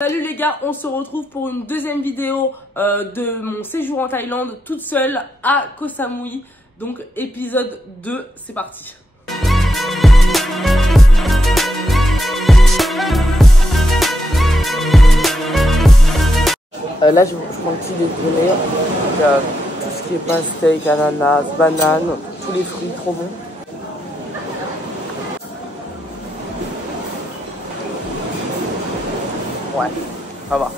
Salut les gars, on se retrouve pour une deuxième vidéo de mon séjour en Thaïlande toute seule à Koh Samui. Donc épisode 2, c'est parti. Là je prends le petit déjeuner. Il y a tout ce qui est pastèque, ananas, banane, tous les fruits trop bons. Ouais, ça va.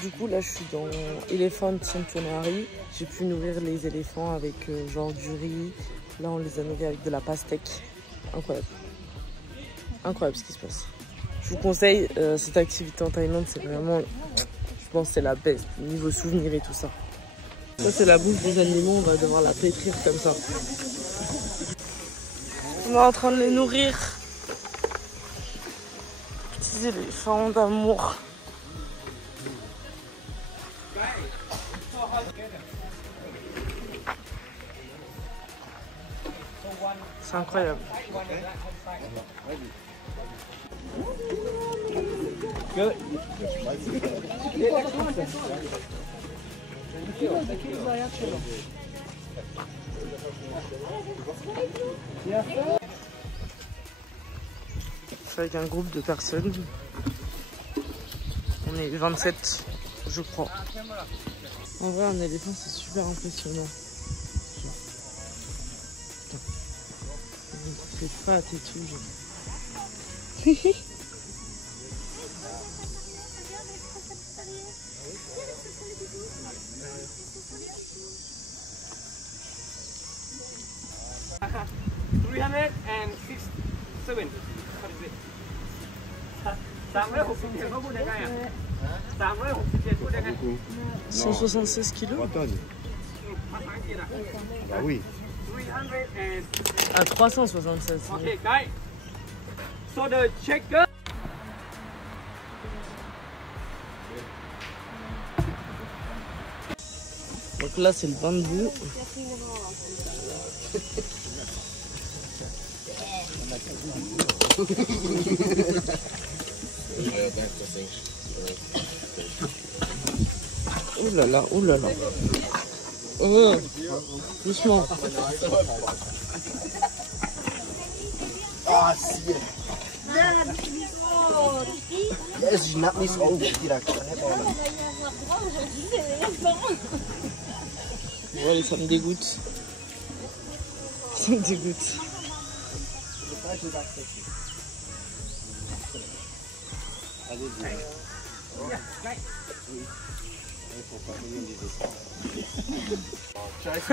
Du coup, là, je suis dans Elephant Sanctuary. J'ai pu nourrir les éléphants avec genre du riz. Là, on les a nourris avec de la pastèque. Incroyable. Incroyable ce qui se passe. Je vous conseille cette activité en Thaïlande. C'est vraiment, je pense, c'est la best. Niveau souvenirs et tout ça. Ça, c'est la bouffe des animaux. On va devoir la pétrir comme ça. On est en train de les nourrir. Petits éléphants d'amour. C'est incroyable. Avec un groupe de personnes. On est 27, je crois. En vrai, un éléphant, c'est super impressionnant. C'est fat et tout. « 176 kilos. Ah oui. À 376. Okay, guys. So the checker. Donc là, c'est le bain de boue. Oh là là, oh là là. Oh, doucement. Ah, zie je. Ja, is net niet zo oud direct. Ouais, ça me dégoûte. Ça me dégoûte.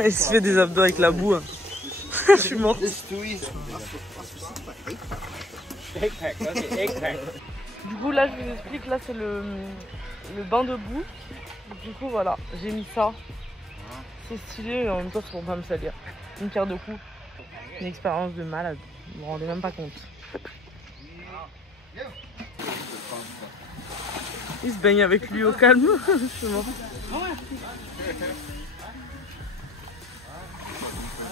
Il se fait des abdos avec la boue. Je suis morte. Du coup, là, je vous explique. Là, c'est le bain de boue. Du coup, voilà, j'ai mis ça. C'est stylé et en même temps, c'est pour pas me salir. Une pierre de coups. Une expérience de malade. Vous vous rendez même pas compte. Il se baigne avec lui au calme. Je suis morte.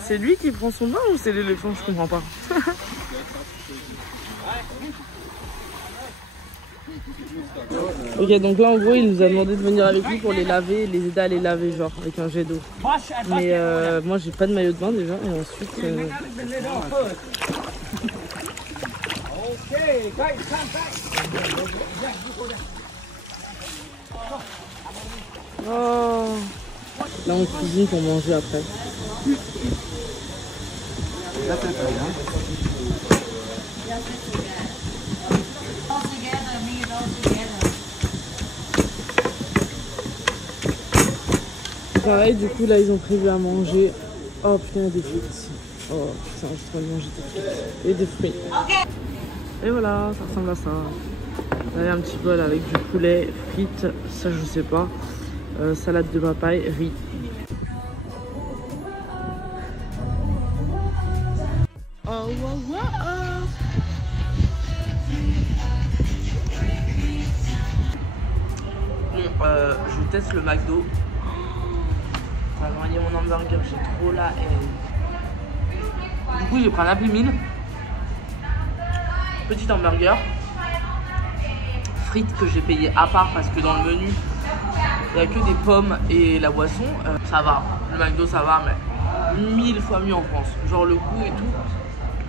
C'est lui qui prend son bain ou c'est l'éléphant? Je comprends pas. Ok, donc là en gros il nous a demandé de venir avec lui pour les laver, les aider à les laver genre avec un jet d'eau. Mais moi j'ai pas de maillot de bain déjà et ensuite... Oh. Là on cuisine pour manger après. Pareil, du coup là ils ont prévu à manger. Oh putain, des frites. Oh putain, j'ai trop envie de manger des frites. Et des fruits. Et voilà, ça ressemble à ça. Là, il y a un petit bol avec du poulet, frites, ça je sais pas. Salade de papaye, riz. Oh, wow, wow. Bon, je teste le McDo. On va manger mon hamburger, j'ai trop la haine. Du coup, j'ai pris un Happy Meal. Petit hamburger. frites que j'ai payé à part parce que dans le menu, il n'y a que des pommes et la boisson. Ça va, le McDo ça va, mais 1000 fois mieux en France. Genre le goût et tout,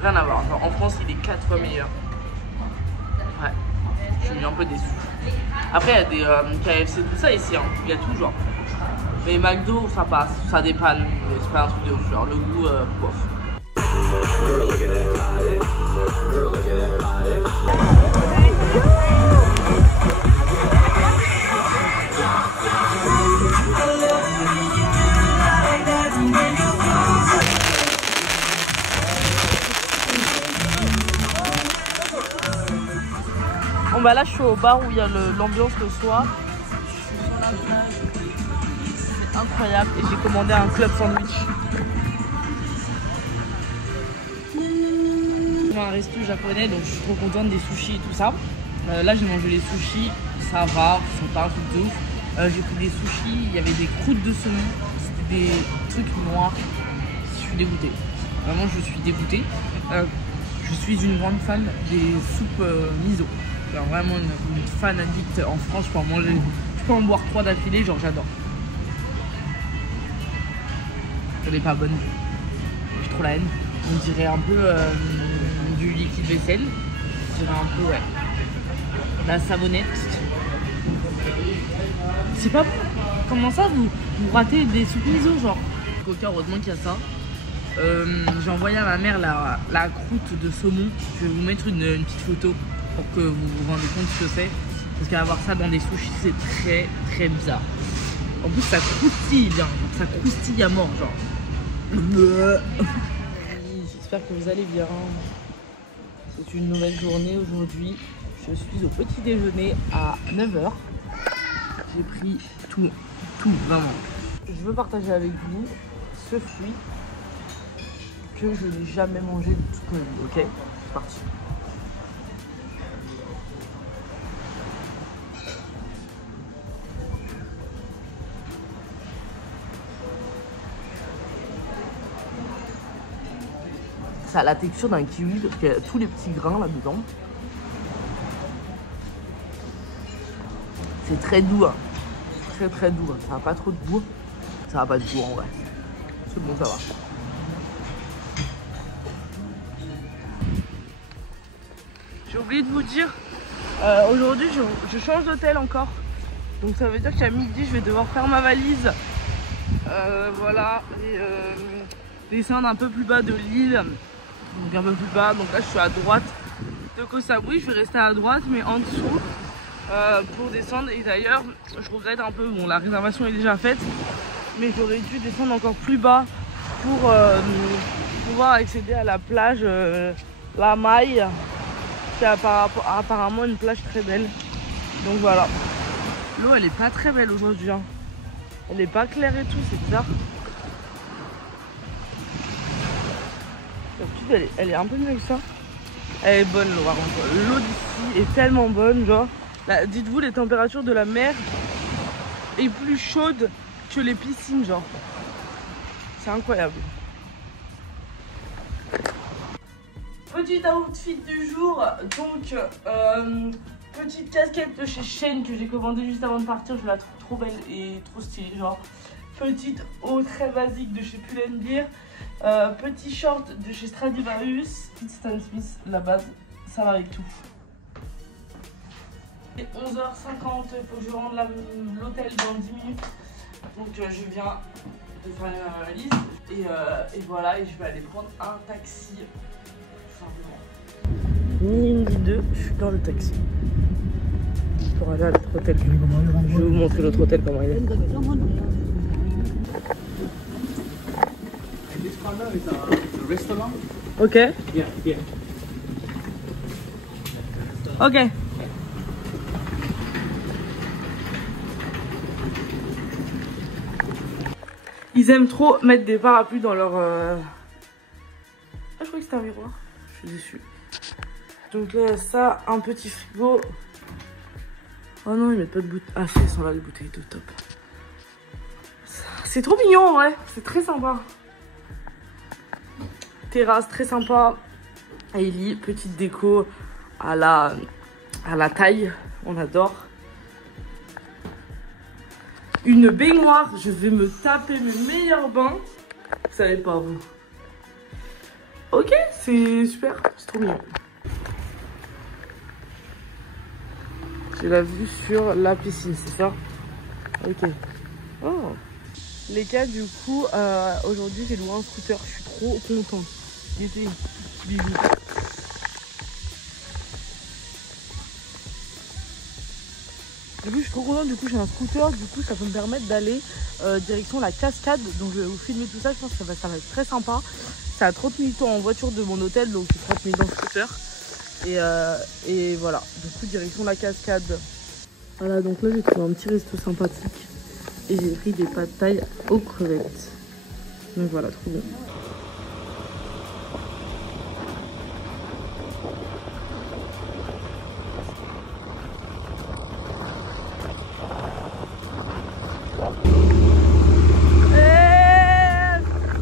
rien à voir. Genre, en France, il est 4 fois meilleur. Ouais, je suis un peu déçue. Après, il y a des KFC, tout ça ici, hein. Il y a tout genre. Mais McDo, ça passe, ça dépanne. C'est pas un truc de ouf, genre le goût, bof. Bon bah là je suis au bar où il y a l'ambiance le soir. Je suis sur la plage. C'est incroyable et j'ai commandé un club sandwich. Un resto japonais donc je suis trop contente des sushis et tout ça. Là j'ai mangé les sushis, ça va, c'est pas un truc de ouf. J'ai pris des sushis, il y avait des croûtes de saumon, c'était des trucs noirs. Je suis dégoûtée, vraiment je suis dégoûtée. Je suis une grande fan des soupes miso. Genre vraiment une fan addict en France, je peux en boire 3 d'affilée, genre j'adore. Elle est pas bonne, j'ai trop la haine. On dirait un peu du liquide vaisselle, je dirais un peu ouais. La savonnette. C'est pas bon. Comment ça vous ratez des soupes miso genre? Coca, heureusement qu'il y a ça. J'ai envoyé à ma mère la croûte de saumon. Je vais vous mettre une petite photo pour que vous vous rendez compte ce que c'est. Parce qu'avoir ça dans des sushis, c'est très très bizarre. En plus, ça croustille bien. Ça croustille à mort, genre. J'espère que vous allez bien. C'est une nouvelle journée aujourd'hui. Je suis au petit déjeuner à 9 h. J'ai pris tout, vraiment. Je veux partager avec vous ce fruit que je n'ai jamais mangé de toute ma vie, ok? C'est parti. Ça a la texture d'un kiwi parce qu'il y a tous les petits grains là-dedans. C'est très doux, hein. Très doux, hein. Ça n'a pas trop de goût. Ça n'a pas de goût en vrai. C'est bon, ça va. J'ai oublié de vous dire, aujourd'hui je change d'hôtel encore. Donc ça veut dire qu'à midi je vais devoir faire ma valise. Voilà, et descendre un peu plus bas de l'île. Donc un peu plus bas, donc là je suis à droite de Koh Samui, je vais rester à droite mais en dessous pour descendre. Et d'ailleurs je regrette un peu, bon la réservation est déjà faite, mais j'aurais dû descendre encore plus bas pour pouvoir accéder à la plage La Maille, qui est apparemment une plage très belle. Donc voilà, l'eau elle est pas très belle aujourd'hui, hein. Elle est pas claire et tout, c'est bizarre. D'habitude elle est un peu mieux que ça. Elle est bonne l'eau par contre. L'eau d'ici est tellement bonne, genre. Dites-vous, les températures de la mer est plus chaude que les piscines, genre. C'est incroyable. Petit outfit du jour, donc petite casquette de chez Shein que j'ai commandée juste avant de partir, je la trouve trop belle et trop stylée, genre. Petite haut très basique de chez Pull&Bear. Petit short de chez Stradivarius. Petite Stan Smith, la base, ça va avec tout. Il est 11h50, il faut que je rende l'hôtel dans 10 minutes. Donc je viens de faire ma valise. Et voilà, et je vais aller prendre un taxi. Tout simplement. Ni une ni deux, je suis dans le taxi. Pour aller à l'autre hôtel. Je vais vous montrer l'autre hôtel comment il est. This corner is a restaurant. Ok. Yeah, yeah. Ok. Ils aiment trop mettre des parapluies dans leur... Ah, je croyais que c'était un miroir. Je suis déçue. Donc là, ça, un petit frigo. Oh non, ils mettent pas de bouteilles. Ah si, elles sont là, les bouteilles de top. C'est trop mignon en vrai. C'est très sympa. Terrasse très sympa. Hailey, petite déco à la taille. On adore. Une baignoire. Je vais me taper mes meilleurs bains. Vous savez pas, vous. Ok, c'est super. C'est trop mignon. J'ai la vue sur la piscine, c'est ça? Ok. Oh. Les gars, du coup, aujourd'hui, j'ai loué un scooter. Je suis trop contente. Il était bibou. Du coup, je suis trop contente. Du coup, j'ai un scooter. Du coup, ça peut me permettre d'aller direction la cascade. Donc, je vais vous filmer tout ça. Je pense que ça va être très sympa. C'est à 30 minutes en voiture de mon hôtel. Donc, 30 minutes en scooter. Et voilà. Du coup, direction la cascade. Voilà, donc là, j'ai trouvé un petit resto sympathique. Et j'ai pris des pâtes thaï aux crevettes. Donc voilà, trop bon.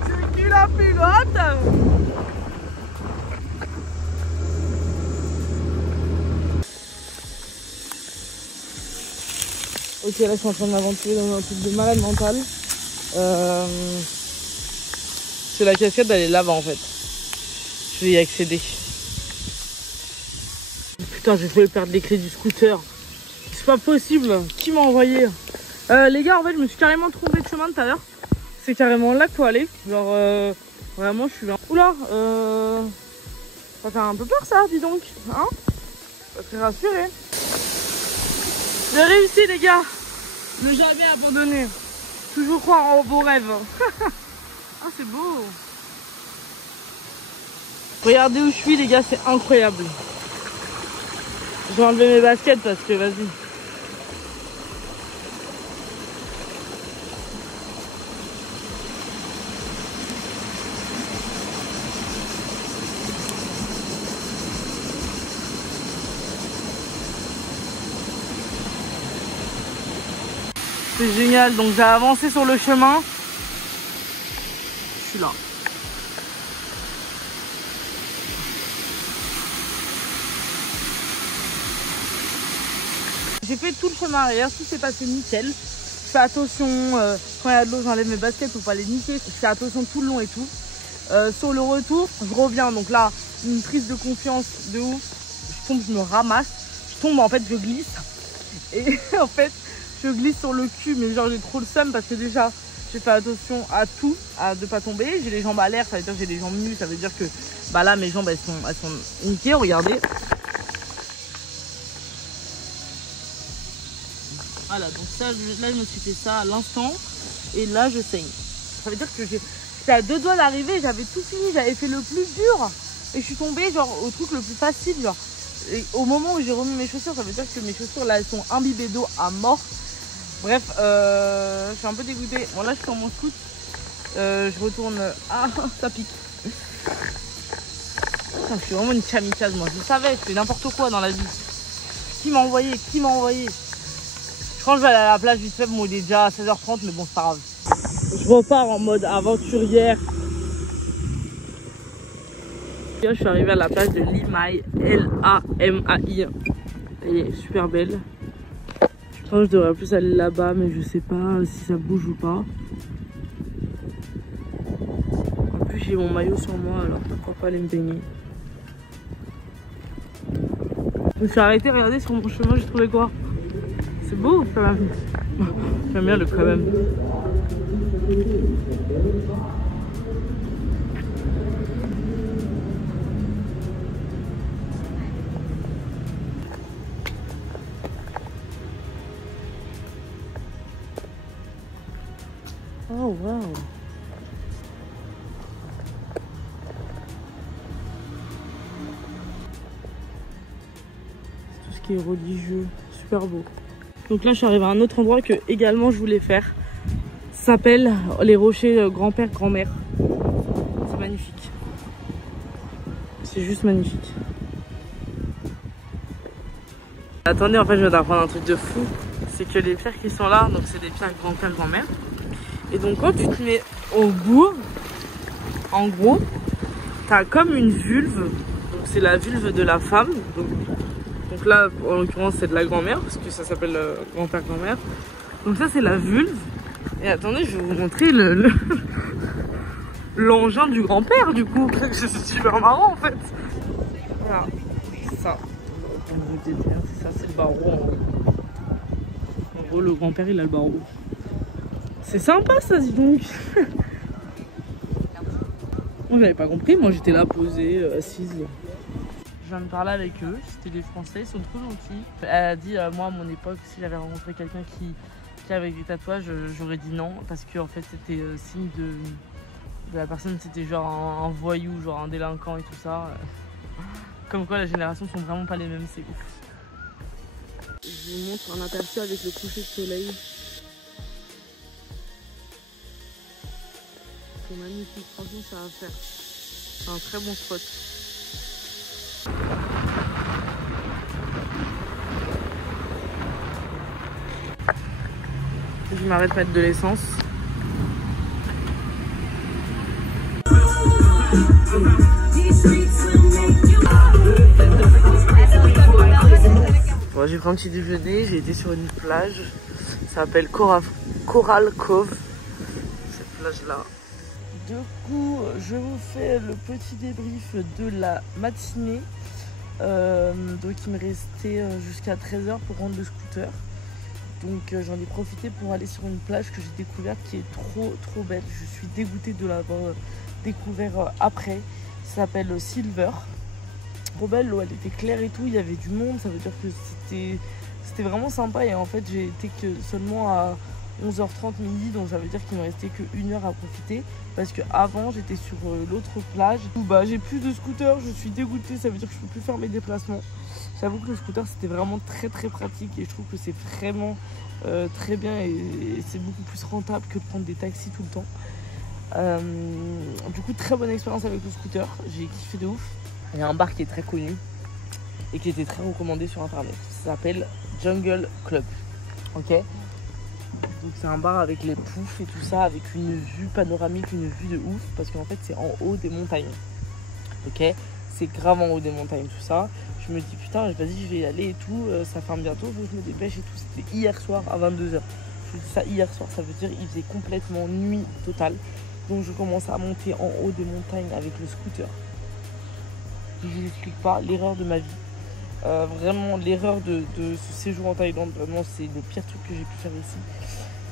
C'est qui la pilote? Ok, là je suis en train de m'aventurer dans un truc de malade mental. C'est la cascade, elle est là-bas en fait. Je vais y accéder. Putain, j'ai failli perdre les clés du scooter. C'est pas possible. Qui m'a envoyé? Les gars, en fait, je me suis carrément trompée de chemin tout à l'heure. C'est carrément là qu'il faut aller. Genre, vraiment, je suis là. Oula, ça fait un peu peur ça, dis donc. Hein? Pas très rassuré. J'ai réussi, les gars. Ne jamais abandonner. Toujours croire en vos rêves. Ah, c'est beau. Regardez où je suis, les gars, c'est incroyable. Je vais enlever mes baskets parce que, vas-y. C'est génial, donc j'ai avancé sur le chemin. Je suis là. J'ai fait tout le chemin arrière, tout s'est passé nickel. Je fais attention, quand il y a de l'eau, j'enlève mes baskets pour pas les niquer. Je fais attention tout le long et tout. Sur le retour, je reviens, donc là, une prise de confiance de ouf. Je tombe, je me ramasse. Je tombe, en fait, je glisse. Et en fait, je glisse sur le cul, mais genre j'ai trop le seum parce que déjà, j'ai fait attention à tout, à ne pas tomber. J'ai les jambes à l'air, ça veut dire que j'ai les jambes nues, ça veut dire que bah là, mes jambes, elles sont niquées, regardez. Voilà, donc ça, là, je me suis fait ça à l'instant. Et là, je saigne. Ça veut dire que j'étais à 2 doigts d'arriver, j'avais tout fini, j'avais fait le plus dur. Et je suis tombée, genre, au truc le plus facile, genre. Et au moment où j'ai remis mes chaussures, ça veut dire que mes chaussures, là, elles sont imbibées d'eau à mort. Bref, je suis un peu dégoûtée. Bon, là, je suis sur mon scoot. Je retourne... Ah, ça pique. Putain, je suis vraiment une kamikaze, moi. Je savais, je fais n'importe quoi dans la vie. Qui m'a envoyé? Qui m'a envoyé? Je crois que je vais aller à la plage vite fait. Bon, il est déjà 16h30, mais bon, c'est pas grave. Je repars en mode aventurière. Je suis arrivée à la plage de Limay, L-A-M-A-I. Elle est super belle. Je pense que je devrais plus aller là-bas, mais je sais pas si ça bouge ou pas. En plus, j'ai mon maillot sur moi, alors pourquoi pas aller me baigner. Je me suis arrêtée, regardez sur mon chemin, j'ai trouvé quoi? C'est beau quand même. J'aime bien le quand même. Oh wow. Tout ce qui est religieux, super beau. Donc là je suis arrivée à un autre endroit que également je voulais faire. Ça s'appelle les rochers grand-père, grand-mère. C'est magnifique. C'est juste magnifique. Attendez, en fait je viens d'apprendre un truc de fou. C'est que les pierres qui sont là, donc c'est des pierres grand-père, grand-mère. Et donc quand tu te mets au bout, en gros, t'as comme une vulve. Donc c'est la vulve de la femme. Donc Donc là, en l'occurrence, c'est de la grand-mère, parce que ça s'appelle grand-père-grand-mère. Donc ça, c'est la vulve. Et attendez, je vais vous montrer l'engin du grand-père, du coup. C'est super marrant, en fait. Voilà, c'est ça. Comme vous dites, c'est ça, c'est le barreau. En gros, le grand-père, il a le barreau. C'est sympa, ça, dis donc. Moi, j'avais pas compris. Moi, j'étais là, posée, assise. Je viens de parler avec eux, c'était des Français, ils sont trop gentils. Elle a dit, moi à mon époque, si j'avais rencontré quelqu'un qui avait des tatouages, j'aurais dit non, parce que en fait c'était signe de la personne, c'était genre un voyou, genre un délinquant et tout ça. Comme quoi, les générations sont vraiment pas les mêmes, c'est ouf. Je vous montre un aperçu avec le coucher de soleil. C'est magnifique, franchement ça va faire. C'est un très bon spot. Je m'arrête de mettre de l'essence. Bon, j'ai pris un petit déjeuner, j'ai été sur une plage. Ça s'appelle Coral Cove. Cette plage là. Du coup, je vous fais le petit débrief de la matinée. Donc il me restait jusqu'à 13h pour rendre le scooter. Donc j'en ai profité pour aller sur une plage que j'ai découverte qui est trop belle. Je suis dégoûtée de l'avoir découvert après. Ça s'appelle Silver. Trop belle, l'eau elle était claire et tout, il y avait du monde, ça veut dire que c'était vraiment sympa. Et en fait j'ai été que seulement à 11h30 midi, donc ça veut dire qu'il me restait que 1 heure à profiter. Parce que avant j'étais sur l'autre plage où j'ai plus de scooter, je suis dégoûtée, ça veut dire que je peux plus faire mes déplacements. J'avoue que le scooter c'était vraiment très pratique et je trouve que c'est vraiment très bien et c'est beaucoup plus rentable que de prendre des taxis tout le temps. Du coup, très bonne expérience avec le scooter, j'ai kiffé de ouf. Il y a un bar qui est très connu et qui était très recommandé sur internet. Ça s'appelle Jungle Club. Ok. Donc c'est un bar avec les poufs et tout ça, avec une vue panoramique, une vue de ouf, parce qu'en fait c'est en haut des montagnes. Ok. C'est grave en haut des montagnes tout ça. Je me dis putain vas-y je vais y aller et tout, ça ferme bientôt, faut que je me dépêche et tout. C'était hier soir à 22h. Je dis ça hier soir, ça veut dire il faisait complètement nuit totale. Donc je commence à monter en haut des montagnes avec le scooter. Je vous explique pas l'erreur de ma vie. Vraiment l'erreur de ce séjour en Thaïlande, vraiment c'est le pire truc que j'ai pu faire ici.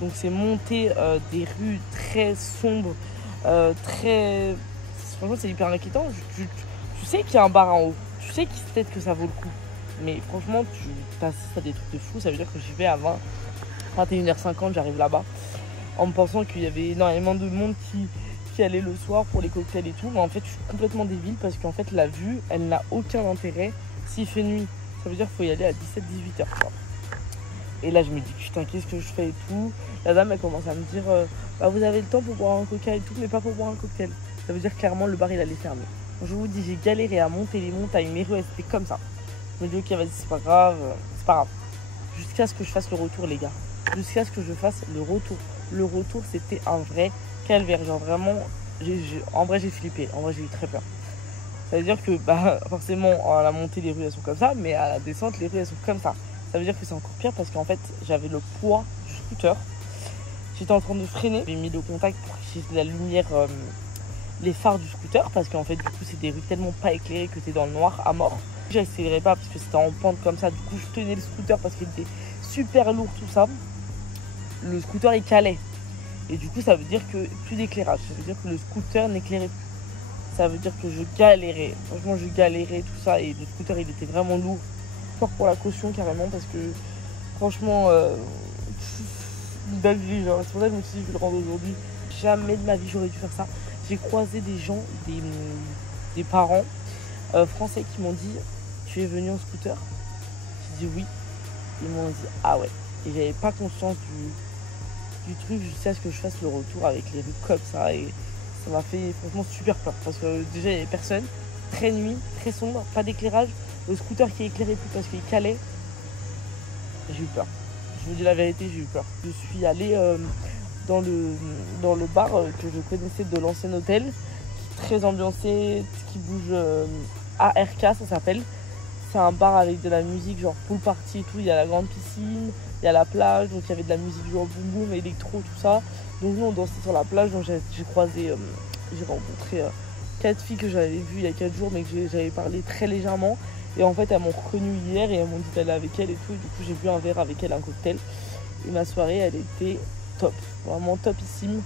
Donc c'est monter des rues très sombres, franchement c'est hyper inquiétant. Tu sais qu'il y a un bar en haut, tu sais peut-être que ça vaut le coup. Mais franchement tu t'assistes à des trucs de fou, ça veut dire que j'y vais à 21h50, j'arrive là-bas. En me pensant qu'il y avait énormément de monde qui allait le soir pour les cocktails et tout. Mais en fait je suis complètement débile parce qu'en fait la vue elle n'a aucun intérêt s'il fait nuit. Ça veut dire qu'il faut y aller à 17-18h. Et là je me dis putain qu'est-ce que je fais et tout. La dame elle commence à me dire vous avez le temps pour boire un coca et tout, mais pas pour boire un cocktail. Ça veut dire clairement le bar il allait fermer. Donc, je vous dis j'ai galéré à monter les montagnes, mes rues c'était comme ça. Je me dis ok vas-y c'est pas grave. Jusqu'à ce que je fasse le retour les gars. Jusqu'à ce que je fasse le retour. Le retour c'était un vrai calvaire. Genre vraiment en vrai j'ai flippé, en vrai j'ai eu très peur. Ça veut dire que forcément à la montée les rues elles sont comme ça, mais à la descente les rues elles sont comme ça. Ça veut dire que c'est encore pire parce qu'en fait j'avais le poids du scooter. J'étais en train de freiner, j'ai mis le contact pour qu'il y ait la lumière, les phares du scooter, parce qu'en fait du coup c'est des rues tellement pas éclairées que t'es dans le noir à mort. J'accélérais pas parce que c'était en pente comme ça, du coup je tenais le scooter parce qu'il était super lourd tout ça. Le scooter il calait et du coup ça veut dire que plus d'éclairage, ça veut dire que le scooter n'éclairait plus. Ça veut dire que je galérais, franchement je galérais tout ça et le scooter il était vraiment lourd. Fort pour la caution carrément parce que franchement une belle vie, genre c'est pour ça que je me suis dit je vais le rendre aujourd'hui. Jamais de ma vie j'aurais dû faire ça. J'ai croisé des gens, des parents français qui m'ont dit tu es venu en scooter? J'ai dit oui. Ils m'ont dit ah ouais. Et j'avais pas conscience du truc jusqu'à ce que je fasse le retour avec les rues comme ça et ça m'a fait franchement super peur parce que déjà il n'y avait personne, très nuit, très sombre, pas d'éclairage, le scooter qui éclairait plus parce qu'il calait. J'ai eu peur, je vous dis la vérité, j'ai eu peur. Je suis allée dans le bar que je connaissais de l'ancien hôtel, très ambiancé, qui bouge ARK ça s'appelle. c'est un bar avec de la musique, genre pool party et tout. Il y a la grande piscine, il y a la plage, donc il y avait de la musique genre boum boum, électro, tout ça. Donc nous on dansait sur la plage, donc j'ai rencontré 4 filles que j'avais vues il y a 4 jours, mais que j'avais parlé très légèrement. Et en fait elles m'ont reconnue hier et elles m'ont dit d'aller avec elles et tout. Et du coup j'ai bu un verre avec elles, un cocktail. Et ma soirée elle était top, vraiment topissime.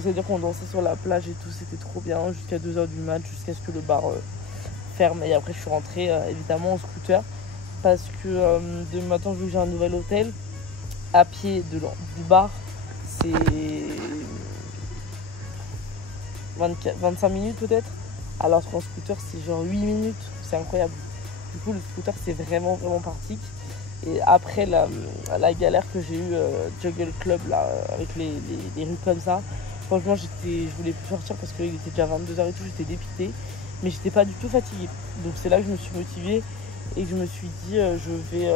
C'est-à-dire qu'on dansait sur la plage et tout, c'était trop bien, jusqu'à 2h du mat, jusqu'à ce que le bar ferme. Et après je suis rentrée évidemment en scooter, parce que demain matin vu que j'ai un nouvel hôtel, à pied du bar, c'est 25 minutes peut-être, alors qu'en scooter c'est genre 8 minutes, c'est incroyable. Du coup le scooter c'est vraiment pratique. Et après la galère que j'ai eue Juggle Club là, avec les rues comme ça, franchement je voulais plus sortir parce qu'il était déjà 22h et tout, j'étais dépitée, mais j'étais pas du tout fatiguée. Donc c'est là que je me suis motivée et que je me suis dit je vais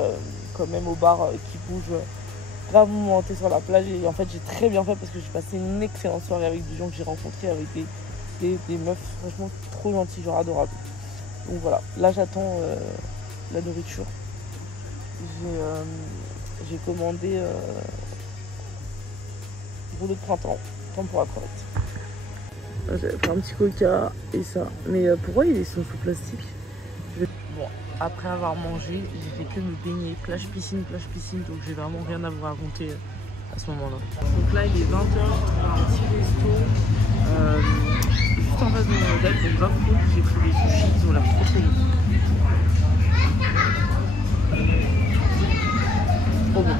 quand même au bar qui bouge, grave monter sur la plage. Et en fait j'ai très bien fait parce que j'ai passé une excellente soirée avec des gens que j'ai rencontrés, avec des meufs franchement trop gentilles, genre adorables. Donc voilà, là j'attends la nourriture. J'ai commandé rouleau de printemps, temps pour la crevette. J'avais pris un petit coca et ça. Mais pourquoi ils sont sous plastique? Bon, après avoir mangé, j'ai fait que me baigner, plage piscine, donc j'ai vraiment rien à vous raconter à ce moment-là. Donc là il est 20h, j'ai trouvé un petit resto juste en face de mon hôtel, donc grave cool. J'ai pris des sushis, ils ont l'air trop bons. Trop bon.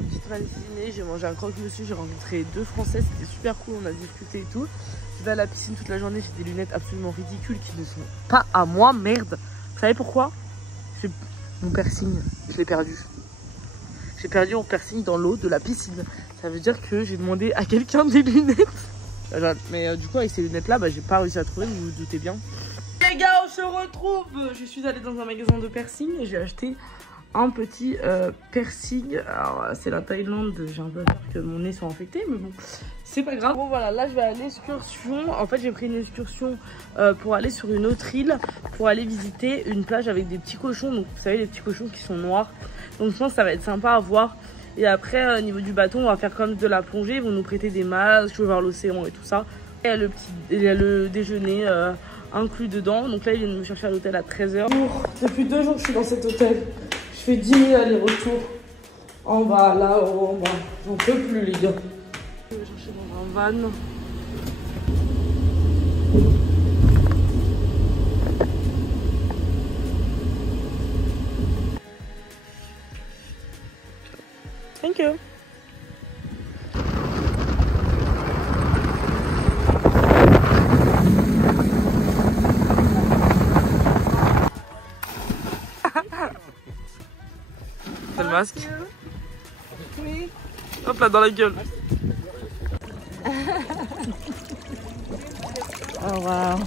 Petite matinée, j'ai mangé un croque-monsieur, j'ai rencontré 2 Français, c'était super cool, on a discuté et tout. J'étais à la piscine toute la journée, j'ai des lunettes absolument ridicules qui ne sont pas à moi, merde. Vous savez pourquoi? Mon piercing, je l'ai perdu. J'ai perdu mon piercing dans l'eau de la piscine. Ça veut dire que j'ai demandé à quelqu'un des lunettes. Mais du coup avec ces lunettes là, j'ai pas réussi à trouver, vous vous doutez bien. Les gars, on se retrouve. Je suis allée dans un magasin de piercing et j'ai acheté un petit piercing. Alors c'est la Thaïlande, j'ai un peu peur que mon nez soit infecté, mais bon, c'est pas grave. Bon voilà, là je vais à l'excursion. En fait j'ai pris une excursion pour aller sur une autre île, pour aller visiter une plage avec des petits cochons. Donc vous savez les petits cochons qui sont noirs. Donc je pense que ça va être sympa à voir. Et après au niveau du bateau, on va faire comme de la plongée. Ils vont nous prêter des masques, je vais voir l'océan et tout ça. Et il y a le déjeuner inclus dedans. Donc là ils viennent me chercher à l'hôtel à 13h. Depuis 2 jours que je suis dans cet hôtel. Je fais 10 000 allers-retours. En bas, là-haut, en bas. J'en peux plus les gars. Je vais chercher dans un van. Thank you. C'est le masque. Oui. Hop là, dans la gueule. Oh wow,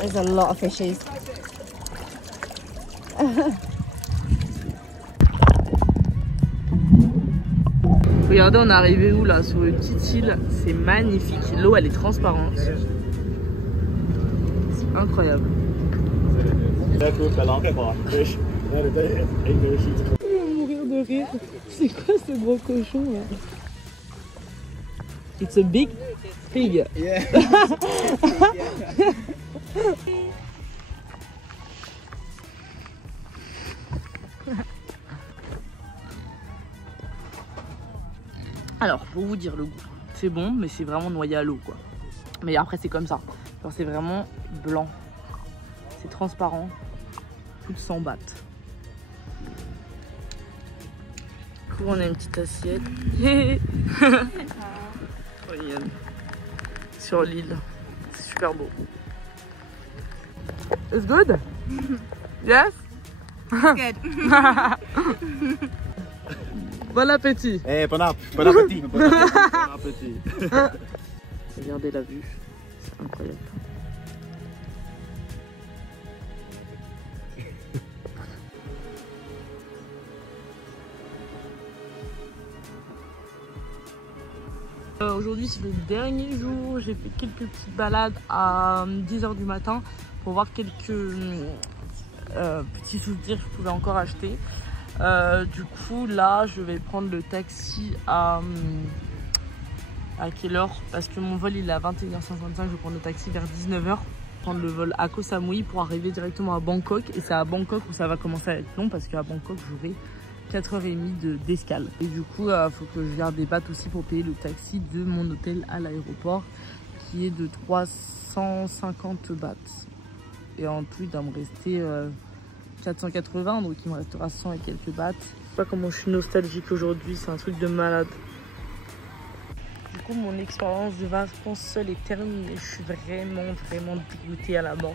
there's a lot of fishes. Regardez, on est arrivé où là? Sur une petite île. C'est magnifique. L'eau elle est transparente. C'est incroyable. Je vais mourir de rire. C'est quoi ce gros cochon là? It's a big pig. Yeah. Alors, pour vous dire le goût, c'est bon, mais c'est vraiment noyé à l'eau quoi. Mais après c'est comme ça. Genre c'est vraiment blanc. C'est transparent. Plus de 100 bahts. On a une petite assiette. Sur l'île. C'est super beau. It's good? Yes? Good. Bon appétit. Eh, bon appétit. Bon appétit. Regardez la vue. C'est incroyable. Aujourd'hui c'est le dernier jour, j'ai fait quelques petites balades à 10 h du matin pour voir quelques petits souvenirs que je pouvais encore acheter. Du coup là je vais prendre le taxi à quelle heure? Parce que mon vol il est à 21h55, je vais prendre le taxi vers 19 h. Prendre le vol à Koh Samui pour arriver directement à Bangkok. Et c'est à Bangkok où ça va commencer à être long parce qu'à Bangkok j'aurai 4h30 d'escale. Et du coup il faut que je garde des bahts aussi pour payer le taxi de mon hôtel à l'aéroport qui est de 350 bahts. Et en tout il doit me rester 480, donc il me restera 100 et quelques bahts. Je sais pas comment je suis nostalgique aujourd'hui, c'est un truc de malade. Du coup mon expérience de vacances seule est terminée. Je suis vraiment dégoûtée à la mort.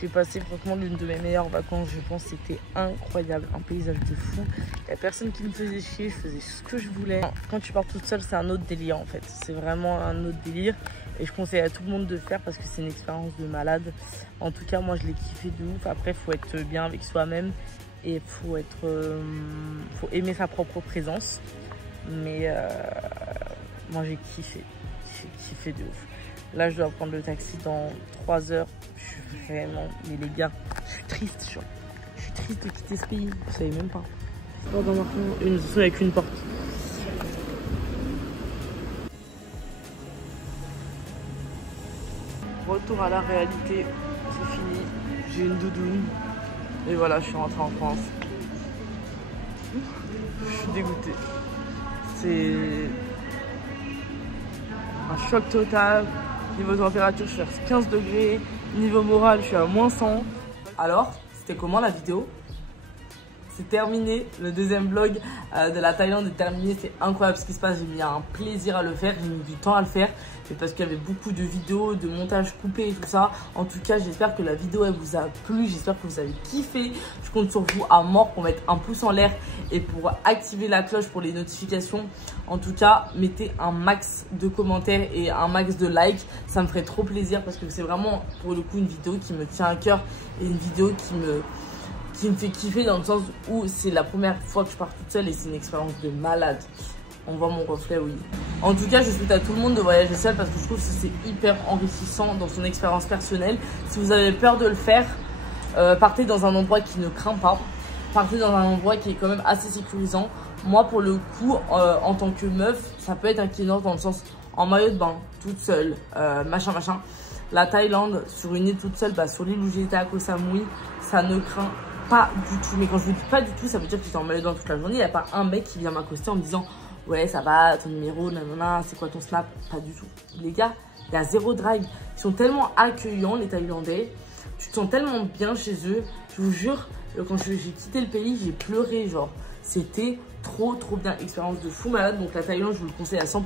J'ai passé franchement l'une de mes meilleures vacances, je pense. C'était incroyable, un paysage de fou. Il n'y a personne qui me faisait chier, je faisais ce que je voulais. Quand tu pars toute seule, c'est un autre délire en fait. C'est vraiment un autre délire. Et je conseille à tout le monde de le faire parce que c'est une expérience de malade. En tout cas, moi je l'ai kiffé de ouf. Après, il faut être bien avec soi-même et faut aimer sa propre présence. Mais moi j'ai kiffé de ouf. Là, je dois prendre le taxi dans 3 heures. Je suis vraiment... Mais les gars, je suis triste. Je suis triste de quitter ce pays. Vous savez même pas. Dans une zone avec une porte. Retour à la réalité. C'est fini. J'ai une doudoune. Et voilà, je suis rentrée en France. Je suis dégoûtée. C'est un choc total. Niveau température, je suis à 15 degrés. Niveau moral, je suis à -100. Alors, c'était comment la vidéo? C'est terminé. Le deuxième vlog de la Thaïlande est terminé. C'est incroyable ce qui se passe. J'ai mis un plaisir à le faire. J'ai mis du temps à le faire. Mais parce qu'il y avait beaucoup de vidéos, de montage coupé et tout ça. En tout cas, j'espère que la vidéo elle vous a plu. J'espère que vous avez kiffé. Je compte sur vous à mort pour mettre un pouce en l'air et pour activer la cloche pour les notifications. En tout cas, mettez un max de commentaires et un max de likes. Ça me ferait trop plaisir parce que c'est vraiment pour le coup une vidéo qui me tient à cœur et une vidéo qui me fait kiffer dans le sens où c'est la première fois que je pars toute seule et c'est une expérience de malade. On voit mon reflet, oui. En tout cas, je souhaite à tout le monde de voyager seul parce que je trouve que c'est hyper enrichissant dans son expérience personnelle. Si vous avez peur de le faire, partez dans un endroit qui ne craint pas. Partez dans un endroit qui est quand même assez sécurisant. Moi, pour le coup, en tant que meuf, ça peut être inquiétant dans le sens en maillot de bain, toute seule, machin. La Thaïlande, sur une île toute seule, sur l'île où j'étais à Koh Samui, ça ne craint pas du tout. Mais quand je vous dis pas du tout, ça veut dire que j'étais en maillot de bain toute la journée. Il n'y a pas un mec qui vient m'accoster en me disant ouais, ça va, ton numéro, nanana, c'est quoi ton snap? Pas du tout. Les gars, il y a zéro drague. Ils sont tellement accueillants, les Thaïlandais. Tu te sens tellement bien chez eux. Je vous jure, quand j'ai quitté le pays, j'ai pleuré, genre. C'était trop bien. Expérience de fou malade. Donc la Thaïlande, je vous le conseille à 100%.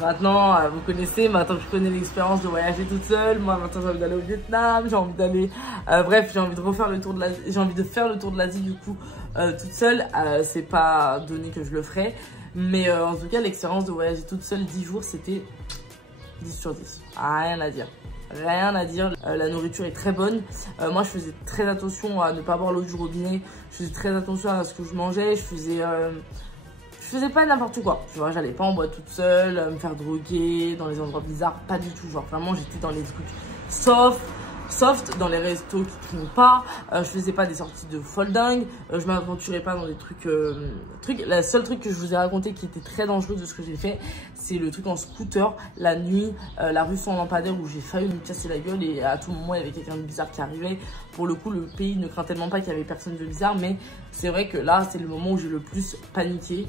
Maintenant, vous connaissez, maintenant que je connais l'expérience de voyager toute seule, moi maintenant j'ai envie d'aller au Vietnam, j'ai envie d'aller, bref, j'ai envie de refaire le tour de l'Asie, j'ai envie de faire le tour de l'Asie du coup toute seule. C'est pas donné que je le ferai, mais en tout cas l'expérience de voyager toute seule 10 jours, c'était 10 sur 10, rien à dire. Rien à dire, la nourriture est très bonne. Moi je faisais très attention à ne pas boire l'eau du robinet, je faisais très attention à ce que je mangeais, je faisais pas n'importe quoi, tu vois, j'allais pas en boîte toute seule, me faire droguer dans les endroits bizarres, pas du tout, genre vraiment j'étais dans les trucs soft, dans les restos qui crient pas, je faisais pas des sorties de folle dingue, je m'aventurais pas dans des trucs, la seule truc que je vous ai raconté qui était très dangereux de ce que j'ai fait, c'est le truc en scooter, la nuit, la rue sans lampadaire où j'ai failli me casser la gueule et à tout moment il y avait quelqu'un de bizarre qui arrivait. Pour le coup, le pays ne craint tellement pas qu'il y avait personne de bizarre, mais c'est vrai que là, c'est le moment où j'ai le plus paniqué.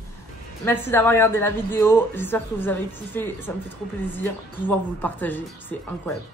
Merci d'avoir regardé la vidéo, j'espère que vous avez kiffé, ça me fait trop plaisir de pouvoir vous le partager, c'est incroyable.